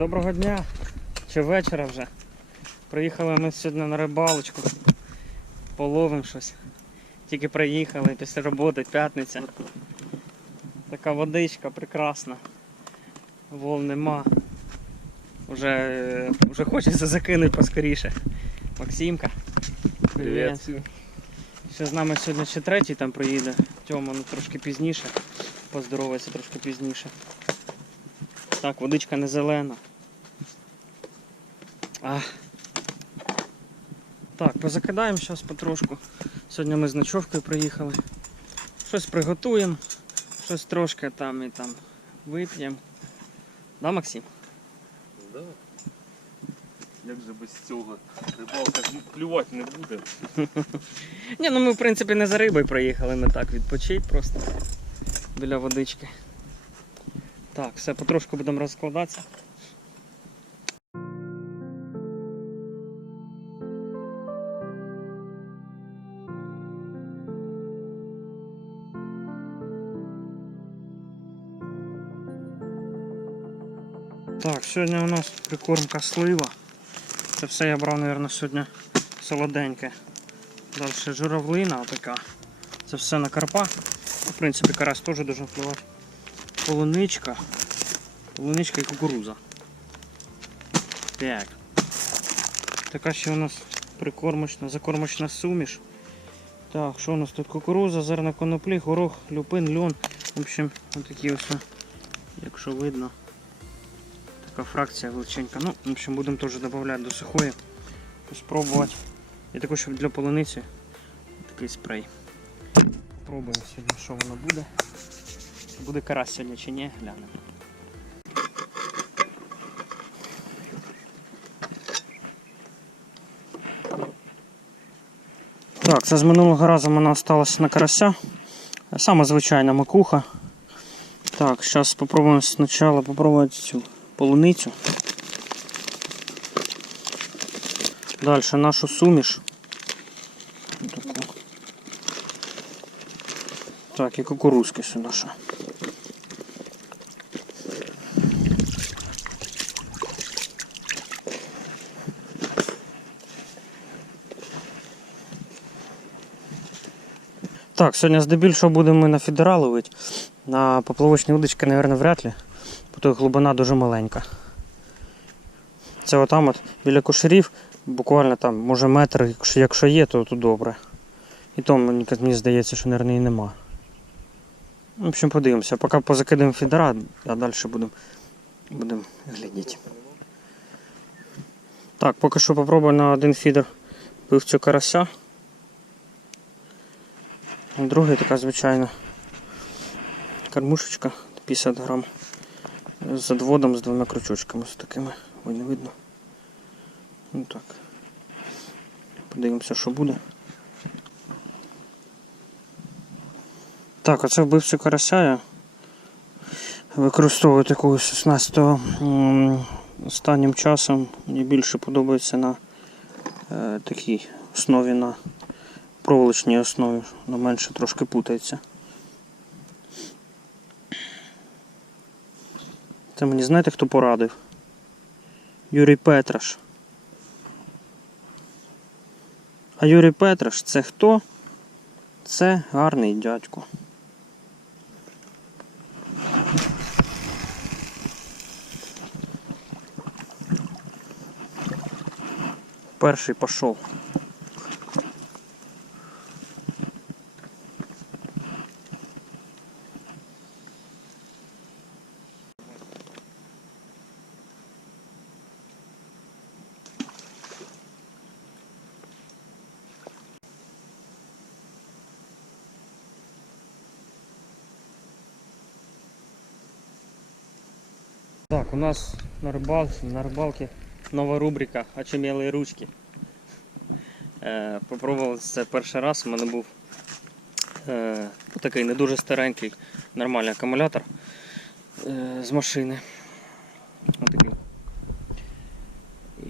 Доброго дня чи вечора вже. Приїхали ми сьогодні на рибалочку. Половимо щось. Тільки приїхали після роботи, п'ятниця. Така водичка прекрасна. Волн нема. Уже, е, вже хочеться закинути поскоріше. Максимка. Привіт. Ще з нами сьогодні ще третій там приїде. Тьома ну, трошки пізніше. Поздоровається трошки пізніше. Так, водичка не зелена. А. Так, позакидаємо зараз потрошку. Сьогодні ми з ночовкою приїхали. Щось приготуємо, щось трошки там і там вип'ємо. Да, Максим? Да. Як же без цього? Рибалка ж клювати не буде. Ні, ну ми в принципі не за рибою приїхали, ми так відпочити просто біля водички. Так, все, потрошку будемо розкладатися. Так, сьогодні у нас прикормка слива. Це все я брав, мабуть, сьогодні солоденьке. Далі журавлина така. Це все на карпа. В принципі, карась теж дуже впливати. Полуничка. Полуничка і кукуруза. Так. Така ще у нас прикормочна, закормочна суміш. Так, що у нас тут? Кукуруза, зерна коноплі, горох, люпин, льон. В общем, отакі ось, якщо видно. Така фракція величенька. Ну, в общем, будемо теж додавати до сухої. Спробувати. І також для полуниці такий спрей. Пробуємо сьогодні, що воно буде. Буде карась сьогодні чи ні, глянемо. Так, це з минулого разу вона осталась на карася. Саме звичайна макуха. Так, зараз спробуємо спочатку попробувати цю полуницю. Далі нашу суміш. Так, і кукурузки сюди ще. Так, сьогодні здебільшого будемо ми на фідера ловити. На поплавочні удочки, мабуть, вряд ли, бо глибина дуже маленька. Це отам от біля кошерів, буквально там, може метр, якщо- є, то, то добре. І то мені, здається, що, мабуть, і нема. В общем, подивимося. Поки позакидаємо фідера, а далі будемо будем глядіти. Так, поки що попробую на один фідер пивцю карася. Другий така звичайна кормушечка 50 грам з одводом з двома крючочками з такими. Ой, не видно. Ну так. Подивимося, що буде. Так, оце вбивцю карася використовую таку 16 м, останнім часом. Мені більше подобається на е, такій основі на проволочній основі, воно менше трошки путається. Це мені знаєте, хто порадив? Юрій Петраш. А Юрій Петраш це хто? Це гарний дядько. Перший пішов. Так, у нас на рыбалке, на рыбалке нова рубрика Очумелые ручки. Е, попробував це перший раз. У мене був е, ну, такий не дуже старенький нормальний акумулятор е, з машини. Отакий.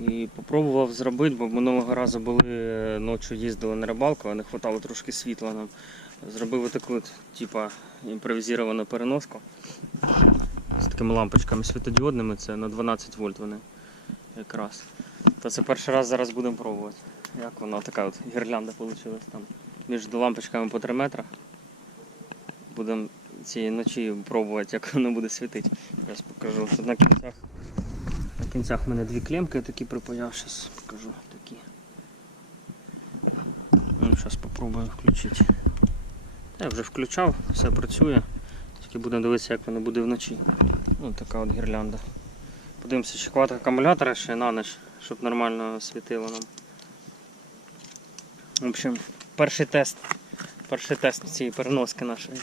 І попробував зробити, бо минулого разу були е, ночі їздили на рибалку, а не хватало трошки світла нам. Зробив таку, типа, імпровізовану переноску китайськими лампочками світодіодними, це на 12 вольт вони якраз. То це перший раз зараз будемо пробувати. Як вона така от гірлянда вийшла там. Між лампочками по 3 метри. Будемо цієї ночі пробувати, як воно буде світити. Зараз покажу. Тут на кінцях. На кінцях в мене дві клемки такі припаяв. Зараз покажу такі. Ну, зараз спробую включити. Я вже включав, все працює. Тільки будемо дивитися, як воно буде вночі. Ну, така от гірлянда. Подивимося, чи хватить акумулятора ще на ніч, щоб нормально світило нам. В общем, перший тест. Перший тест цієї переноски нашої.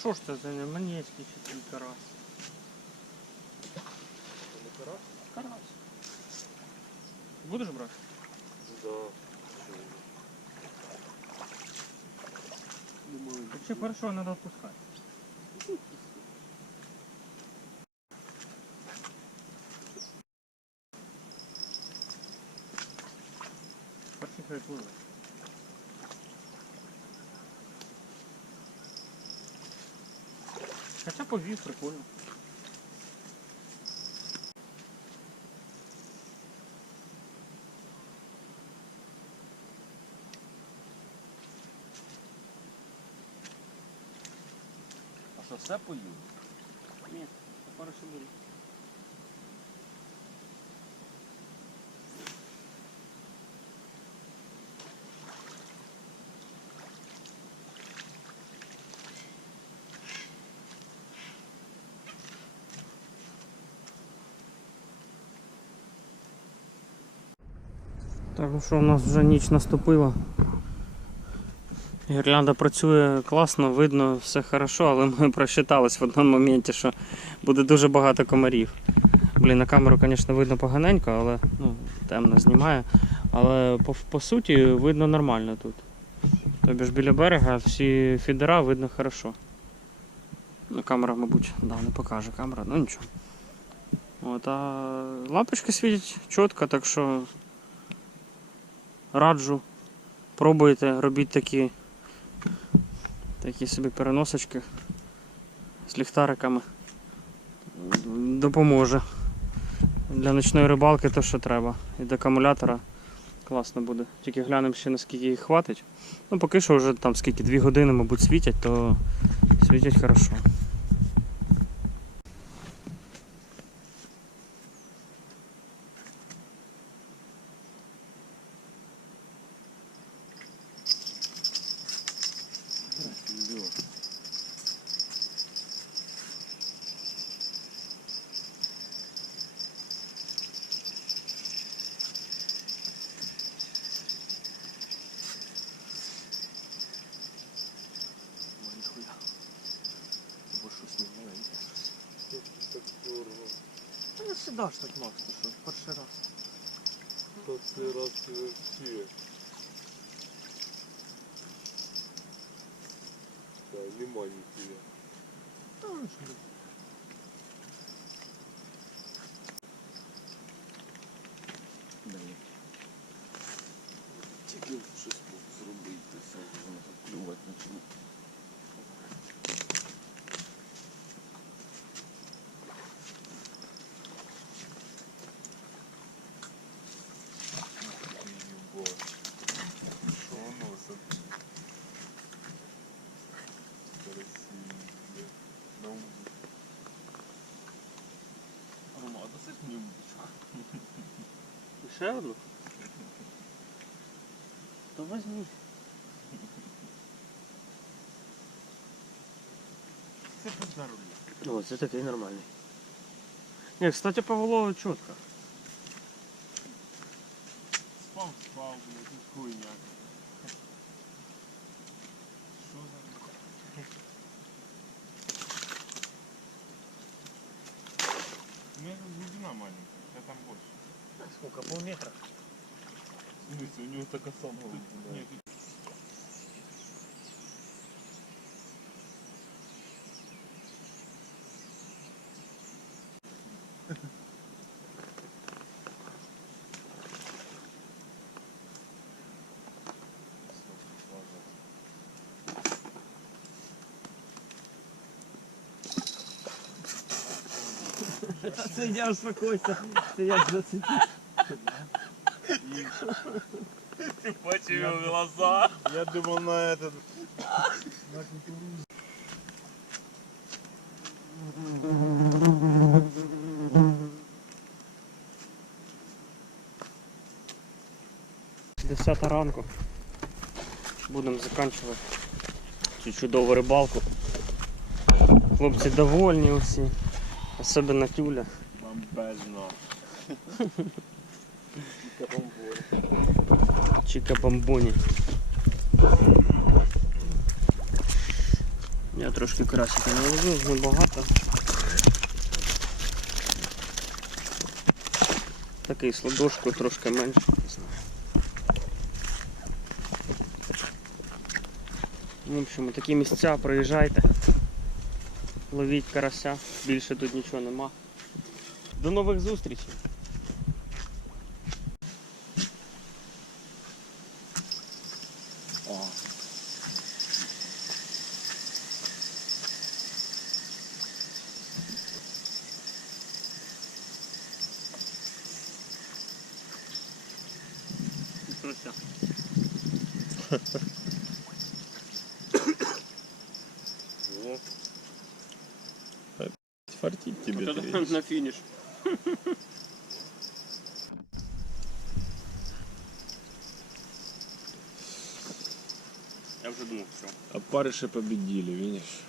Що ж це за монетки чи там карась? Карась. Будеш брати? Да. Вообще хорошо, надо отпускать. Хоча повів, прикольно. А що все поїв? Ні, пару ще буде. Так, ну що, у нас вже ніч наступила. Гірлянда працює класно, видно, все хорошо, але ми просчитались в одному моменті, що буде дуже багато комарів. Блін, на камеру, звісно, видно поганенько, але ну, темно знімає. Але по, по суті видно нормально тут. Тобі ж біля берега всі фідера видно хорошо. Ну, камера, мабуть, да, не покаже камера, ну нічого. От, а лампочки світять чітко, так що раджу. Пробуйте, робіть такі Такі собі переносочки з ліхтариками. Допоможе. Для ночної рибалки то, що треба. І до акумулятора класно буде. Тільки глянемо ще наскільки їх хватить. Ну поки що вже там скільки, 2 години, мабуть, світять, то світять хорошо. Та ж так Макс, ти що, перший раз. Та це раз і всі. Да, нема ніфіга. Та ну що. Ще одну? То возьми. Це бездарулья. О, це такий нормальний. Ні, кстати, по голову чітко. Спав, спав, блядь, хуйня. Що за... У меня тут глубина маленькая, я там больше. Сколько, полметра? В смысле, у него такая самая. Нет, Це я успокойся. Це я зацепив. Ты бачив його глаза. Я думал на этот... Десята ранку. Будемо закінчувати цю чудову рибалку. Хлопці довольні усі. Особливо тюля. Бомбезно. Чика бомбоні. Я трошки красики наложив, небагато. Такий з ладошкою трошки менше. не знаю. В общем, такі місця, приїжджайте. Ловіть карася, більше тут нічого нема. До нових зустрічей! О. Фартить тебе, Вот это на фініш. Я вже думав, все. А парыши победили, видишь?